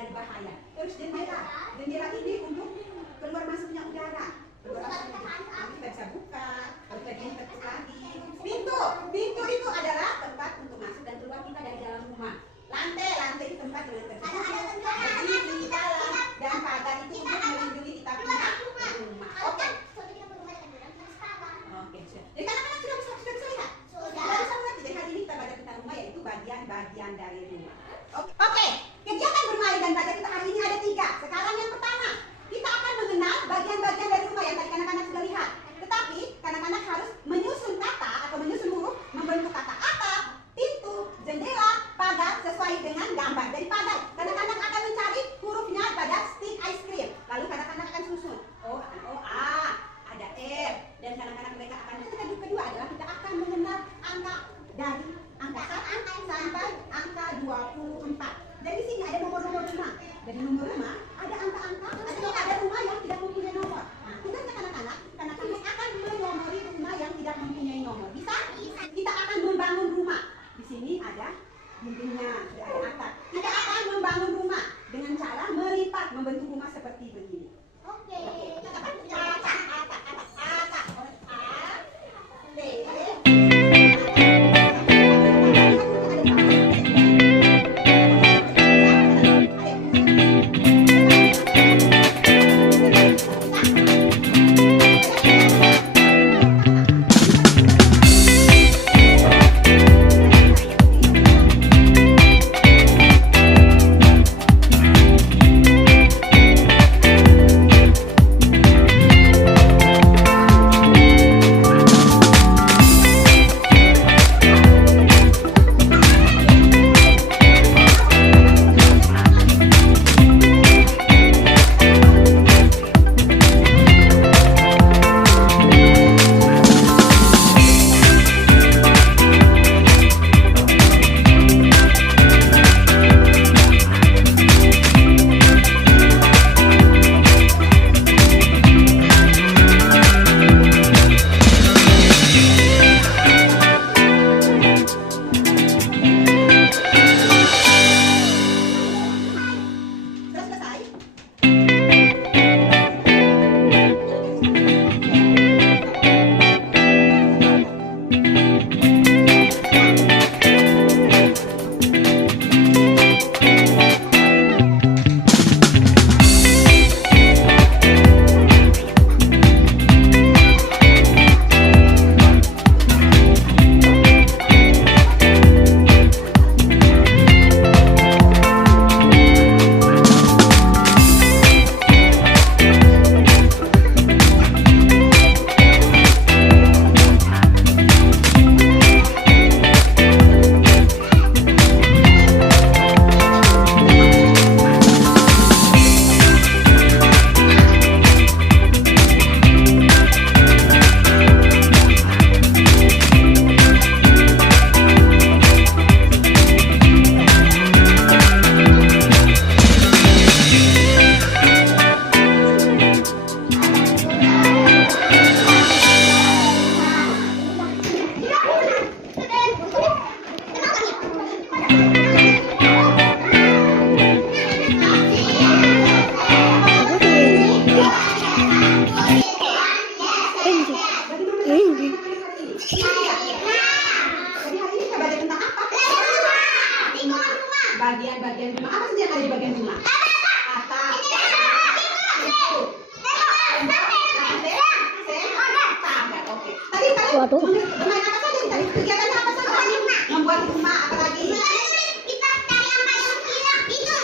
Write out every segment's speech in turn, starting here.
dari bahaya. Terus jendela ini untuk keluar masuknya udara. Kita bisa buka, kalau tadi tertutup lagi. Pintu itu adalah tempat untuk masuk dan keluar kita dari dalam rumah. Lantai itu tempat dengan tertutup. Berdiri di dalam dan pagar itu untuk melindungi kita punya rumah. Oke. Jadi anak-anak sudah bisa lihat. Sudah bisa lihat. Jadi hari ini kita belajar tentang rumah, yaitu bagian-bagian dari rumah. Oke. Kegiatan bermain dan belajar kita hari ini ada 3. Sekarang yang pertama, kita akan mengenal bagian-bagian dari rumah yang tadi anak-anak sudah lihat. Tetapi anak-anak harus menyusun kata atau menyusun huruf membentuk kata atap, pintu, jendela, pagar sesuai dengan gambar dari pagar. Anak-anak akan mencari hurufnya pada stick ice cream. Lalu anak-anak akan susun. Oh, ada O, A, ada R, dan anak-anak mereka akan. Yang kedua adalah kita akan mengenal angka dari angka 1 sampai angka 24. Dan di sini ada nomor-nomor rumah. Dari nomor rumah ada angka-angka, ada rumah yang tidak mempunyai nomor. Nah, tugasnya anak-anak akan menomori rumah yang tidak mempunyai nomor. Bisa? Kita akan membangun rumah. Di sini ada dindingnya, sudah ada atap. Kita akan membangun rumah dengan cara melipat, membentuk rumah seperti begini. Oke. Bagian-bagian rumah apa saja yang ada di bagian rumah? Atap, pintu, tangga. Oke. Tadi kalian bermain apa saja tadi? Kegiatannya apa saja? Membuat rumah, apa lagi? Kita cari angka yang hilang itu.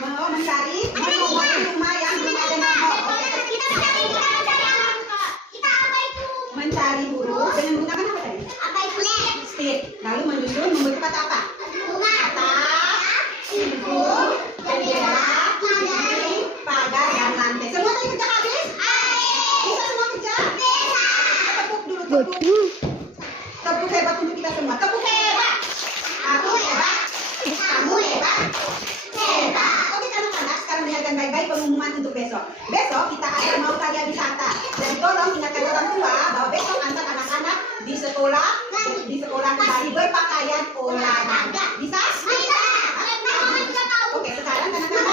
Mau mencari rumah yang belum ada nomor. Kita apa itu? Mencari huruf dengan menggunakan apa tadi? Apa itu? Stick. Lalu menyusun membentuk kata apa? Pagar dan lantai. Semua tadi kerja habis? Bisa semua kerja? Tepuk dulu, tepuk. Tepuk hebat untuk kita semua. Tepuk hebat. Aku hebat. Kamu hebat. Hebat. Oke anak-anak, sekarang dengarkan baik-baik pengumuman untuk besok. Besok kita akan mau karya wisata. Jadi tolong ingatkan orang tua bahwa besok antar anak-anak di sekolah kembali berpakaian olahraga. Bisa? Oke, sekarang anak-anak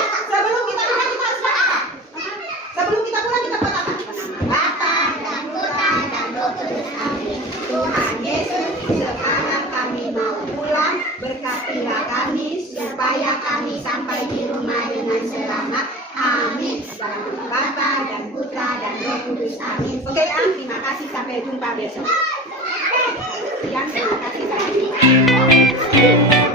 Doakanlah kami supaya kami sampai di rumah dengan selamat. Amin. Dalam nama Bapa dan Putra dan Roh Kudus. Amin. Oke, Yang, terima kasih. Sampai jumpa besok. Yang, terima kasih.